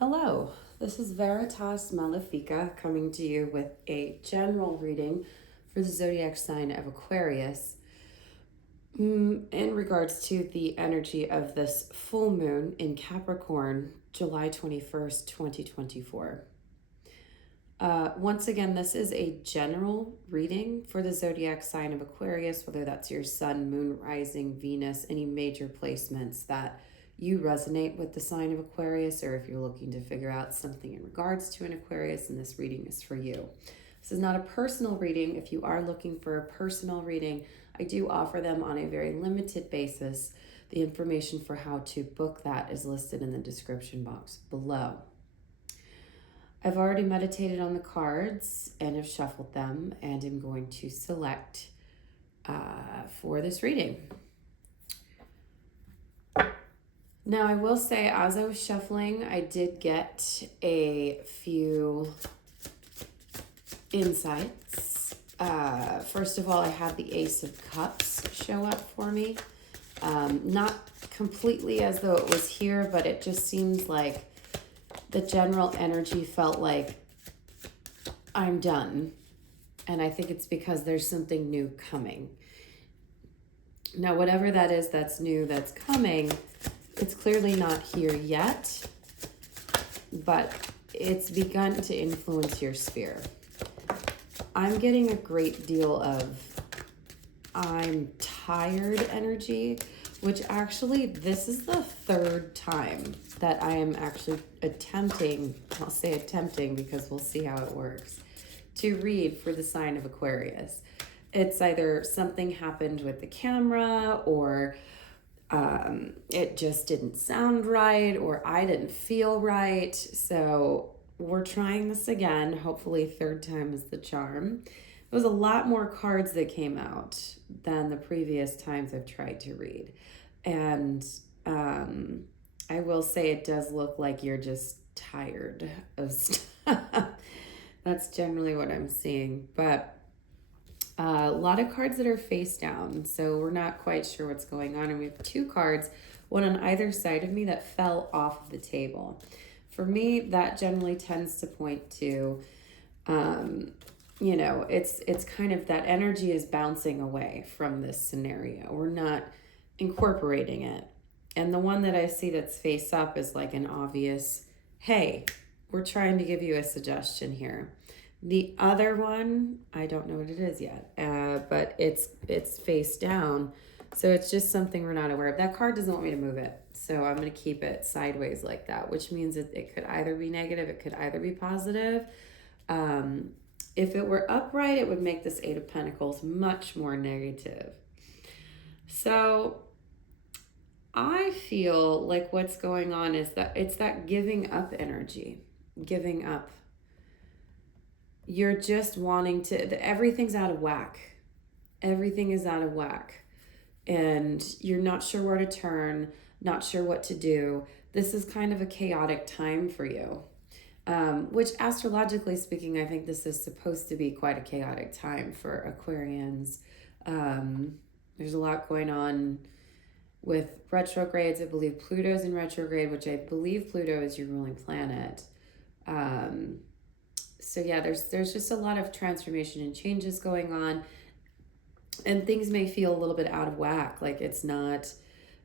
Hello, this is Veritas Malefica coming to you with a general reading for the zodiac sign of Aquarius in regards to the energy of this full moon in Capricorn, July 21st, 2024. Once again, this is a general reading for the zodiac sign of Aquarius, whether that's your sun, moon, rising, Venus, any major placements that you resonate with the sign of Aquarius, or if you're looking to figure out something in regards to an Aquarius, and this reading is for you. This is not a personal reading. If you are looking for a personal reading, I do offer them on a very limited basis. The information for how to book that is listed in the description box below. I've already meditated on the cards and have shuffled them, and I'm going to select for this reading. Now, I will say, as I was shuffling, I did get a few insights. First of all, I had the Ace of Cups show up for me. Not completely as though it was here, but it just seems like the general energy felt like I'm done. And I think it's because there's something new coming. Now, whatever that is that's new, that's coming, it's clearly not here yet, but it's begun to influence your sphere. I'm getting a great deal of I'm tired energy, which actually this is the third time that I am actually attempting, I'll say attempting because we'll see how it works, to read for the sign of Aquarius. It's either something happened with the camera, or it just didn't sound right, or I didn't feel right. So we're trying this again. Hopefully third time is the charm. There was a lot more cards that came out than the previous times I've tried to read. And I will say it does look like you're just tired of stuff. That's generally what I'm seeing. But a lot of cards that are face down, so we're not quite sure what's going on. And we have two cards, one on either side of me, that fell off of the table. For me, that generally tends to point to, it's kind of that energy is bouncing away from this scenario. We're not incorporating it. And the one that I see that's face up is like an obvious, hey, we're trying to give you a suggestion here. The other one, I don't know what it is yet, but it's face down. So it's just something we're not aware of. That card doesn't want me to move it. So I'm going to keep it sideways like that, which means it could either be negative, it could either be positive. If it were upright, it would make this Eight of Pentacles much more negative. So I feel like what's going on is that it's that giving up energy, giving up. You're just wanting to, everything's out of whack. Everything is out of whack. And you're not sure where to turn, not sure what to do. This is kind of a chaotic time for you. Which astrologically speaking, I think this is supposed to be quite a chaotic time for Aquarians. There's a lot going on with retrogrades. I believe Pluto's in retrograde, which I believe Pluto is your ruling planet. So yeah, there's just a lot of transformation and changes going on, and things may feel a little bit out of whack, like it's not,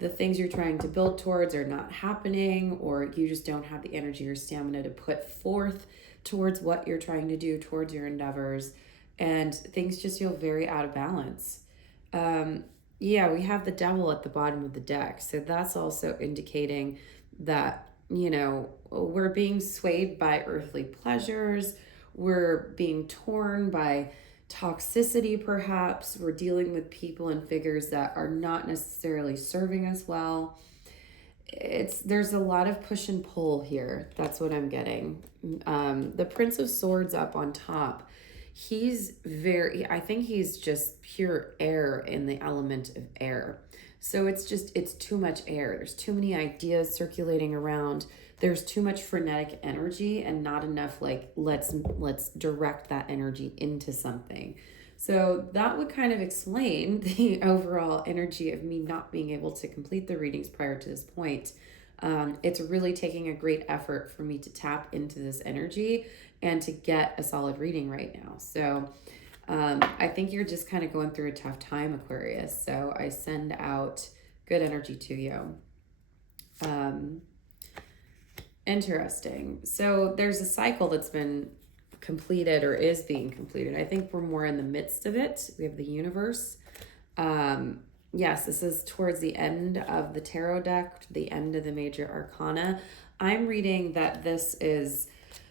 the things you're trying to build towards are not happening, or you just don't have the energy or stamina to put forth towards what you're trying to do, towards your endeavors, and things just feel very out of balance. Yeah, we have the Devil at the bottom of the deck, so that's also indicating that, we're being swayed by earthly pleasures, we're being torn by toxicity perhaps, we're dealing with people and figures that are not necessarily serving us well. There's a lot of push and pull here. That's what I'm getting. The Prince of Swords up on top, I think he's just pure air in the element of air. So it's too much air. There's too many ideas circulating around. There's too much frenetic energy and not enough like let's direct that energy into something. So that would kind of explain the overall energy of me not being able to complete the readings prior to this point. It's really taking a great effort for me to tap into this energy and to get a solid reading right now. So I think you're just kind of going through a tough time, Aquarius. So I send out good energy to you. Interesting. So there's a cycle that's been completed or is being completed. I think we're more in the midst of it. We have the universe. Yes, this is towards the end of the tarot deck, the end of the major arcana. I'm reading that this is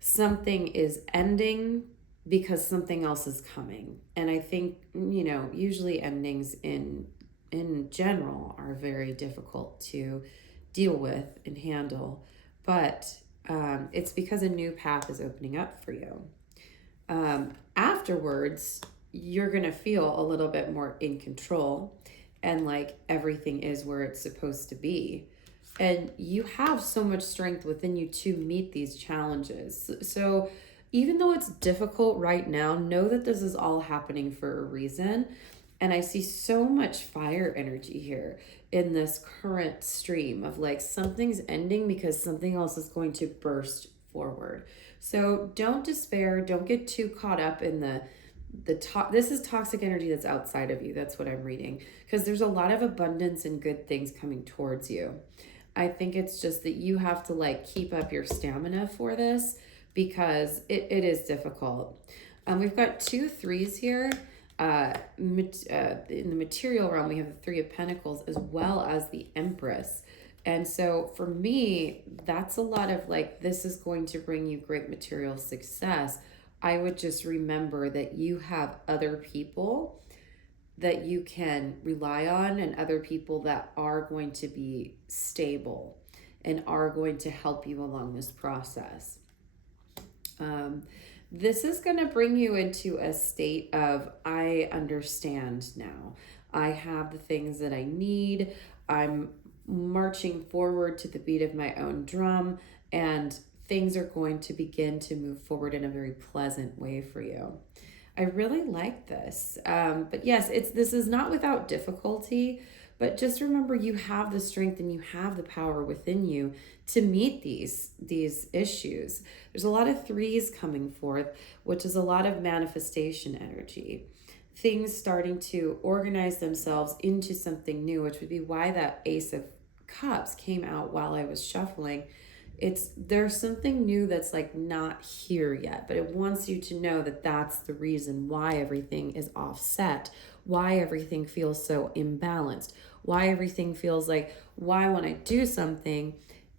something is ending because something else is coming. And I think, usually endings in general are very difficult to deal with and handle, but it's because a new path is opening up for you. Afterwards, you're going to feel a little bit more in control and like everything is where it's supposed to be. And you have so much strength within you to meet these challenges. So even though it's difficult right now, know that this is all happening for a reason. And I see so much fire energy here in this current stream of like something's ending because something else is going to burst forward. So don't despair. Don't get too caught up in this is toxic energy that's outside of you. That's what I'm reading, because there's a lot of abundance and good things coming towards you. I think it's just that you have to like keep up your stamina for this because it is difficult. We've got 2 3s here. In the material realm, we have the 3 of Pentacles as well as the Empress. And so for me, that's a lot of like, this is going to bring you great material success. I would just remember that you have other people that you can rely on and other people that are going to be stable and are going to help you along this process. This is going to bring you into a state of, I understand now. I have the things that I need. I'm marching forward to the beat of my own drum, and things are going to begin to move forward in a very pleasant way for you. I really like this. But yes, this is not without difficulty, but just remember you have the strength and you have the power within you to meet these issues. There's a lot of 3s coming forth, which is a lot of manifestation energy. Things starting to organize themselves into something new, which would be why that Ace of Cups came out while I was shuffling. There's something new that's like not here yet, but it wants you to know that that's the reason why everything is offset, why everything feels so imbalanced, why everything feels like, why when I do something,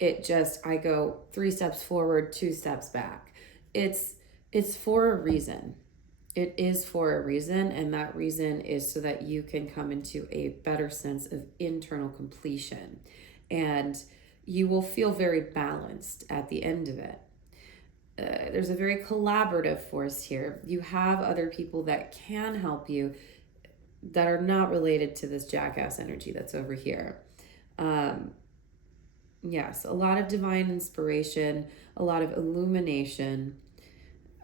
I go 3 steps forward, 2 steps back. It's for a reason. It is for a reason, and that reason is so that you can come into a better sense of internal completion. And you will feel very balanced at the end of it. There's a very collaborative force here. You have other people that can help you that are not related to this jackass energy that's over here. Yes, a lot of divine inspiration, a lot of illumination.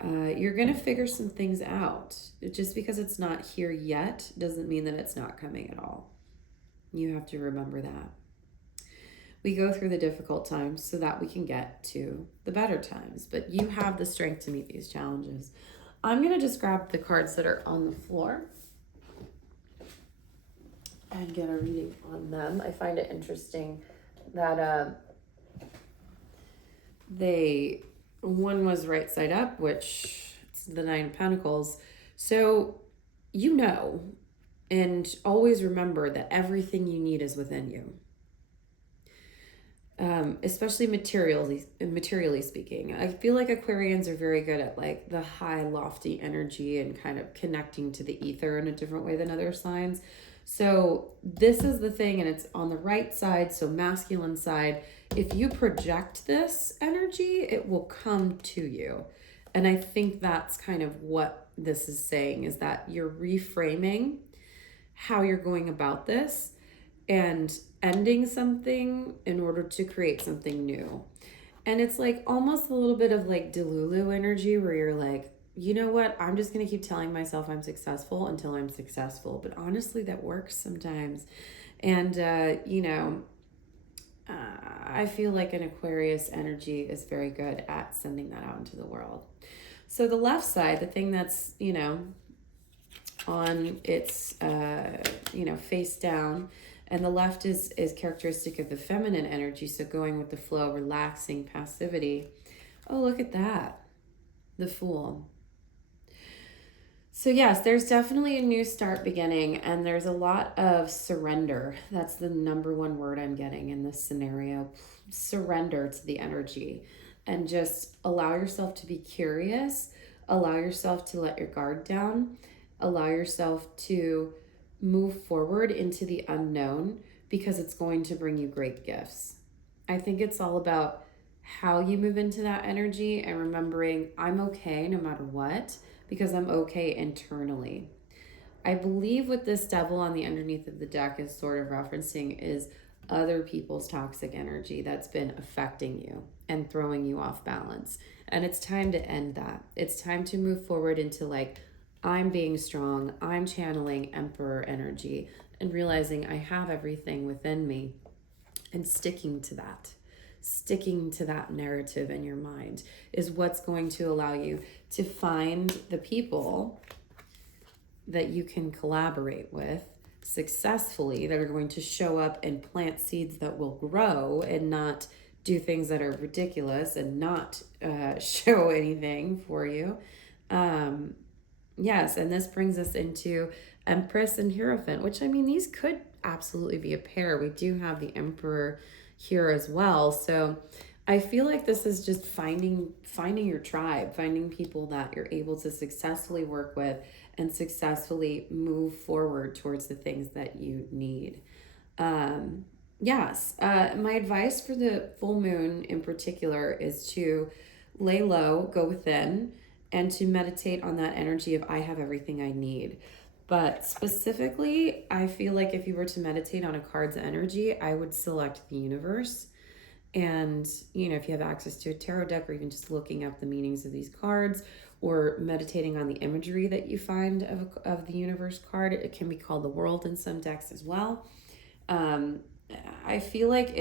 You're going to figure some things out. Just because it's not here yet doesn't mean that it's not coming at all. You have to remember that. We go through the difficult times so that we can get to the better times, but you have the strength to meet these challenges. I'm going to just grab the cards that are on the floor and get a reading on them. I find it interesting that one was right side up, which it's the 9 of Pentacles. So and always remember that everything you need is within you. Especially materially speaking. I feel like Aquarians are very good at like the high lofty energy and kind of connecting to the ether in a different way than other signs. So this is the thing, and it's on the right side, so masculine side. If you project this energy, it will come to you. And I think that's kind of what this is saying, is that you're reframing how you're going about this and ending something in order to create something new. And it's like almost a little bit of like Delulu energy, where you're like, you know what, I'm just going to keep telling myself I'm successful until I'm successful. But honestly, that works sometimes. And, I feel like an Aquarius energy is very good at sending that out into the world. So the left side, the thing that's, on its, face down, and the left is characteristic of the feminine energy. So going with the flow, relaxing, passivity. Oh, look at that. The Fool. So yes, there's definitely a new start beginning, and there's a lot of surrender. That's the number one word I'm getting in this scenario. Surrender to the energy and just allow yourself to be curious, allow yourself to let your guard down, allow yourself to move forward into the unknown, because it's going to bring you great gifts. I think it's all about how you move into that energy and remembering I'm okay no matter what, because I'm okay internally. I believe what this devil on the underneath of the deck is sort of referencing is other people's toxic energy that's been affecting you and throwing you off balance. And it's time to end that. It's time to move forward into like, I'm being strong, I'm channeling Emperor energy and realizing I have everything within me, and sticking to that. Sticking to that narrative in your mind is what's going to allow you to find the people that you can collaborate with successfully, that are going to show up and plant seeds that will grow and not do things that are ridiculous and not show anything for you. Yes, and this brings us into Empress and Hierophant, which, I mean, these could absolutely be a pair. We do have the Emperor here as well. So I feel like this is just finding your tribe, finding people that you're able to successfully work with and successfully move forward towards the things that you need. My advice for the full moon in particular is to lay low, go within, and to meditate on that energy of I have everything I need. But specifically, I feel like if you were to meditate on a card's energy, I would select the universe. And, if you have access to a tarot deck, or even just looking up the meanings of these cards, or meditating on the imagery that you find of the universe card, it can be called the world in some decks as well. I feel like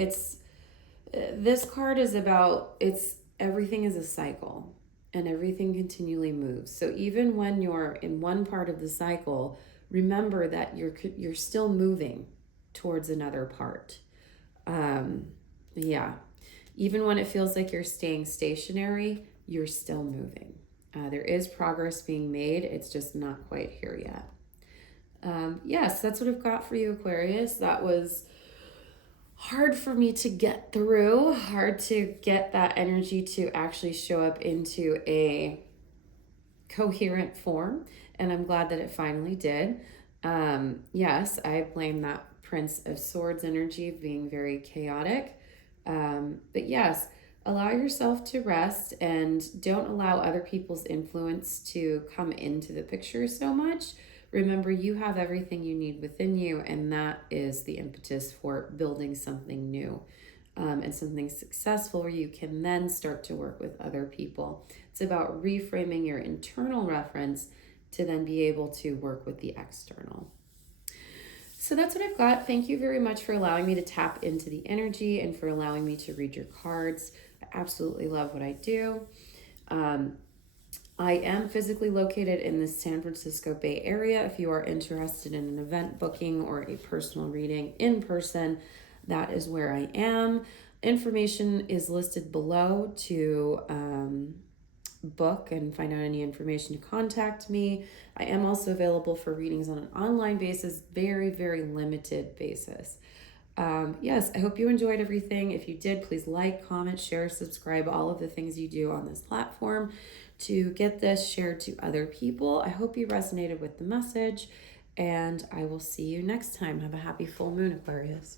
this card is about, everything is a cycle. And everything continually moves. So even when you're in one part of the cycle, remember that you're still moving towards another part. Even when it feels like you're staying stationary, you're still moving. There is progress being made. It's just not quite here yet. Yes, that's what I've got for you, Aquarius. That was hard for me to get through, hard to get that energy to actually show up into a coherent form, and I'm glad that it finally did. Yes, I blame that Prince of Swords energy being very chaotic, but yes, allow yourself to rest and don't allow other people's influence to come into the picture so much. Remember, you have everything you need within you, and that is the impetus for building something new and something successful where you can then start to work with other people. It's about reframing your internal reference to then be able to work with the external. So that's what I've got. Thank you very much for allowing me to tap into the energy and for allowing me to read your cards. I absolutely love what I do. I am physically located in the San Francisco Bay Area. If you are interested in an event booking or a personal reading in person, that is where I am. Information is listed below to book and find out any information to contact me. I am also available for readings on an online basis, very, very limited basis. Yes, I hope you enjoyed everything. If you did, please like, comment, share, subscribe, all of the things you do on this platform to get this shared to other people. I hope you resonated with the message, and I will see you next time. Have a happy full moon, Aquarius.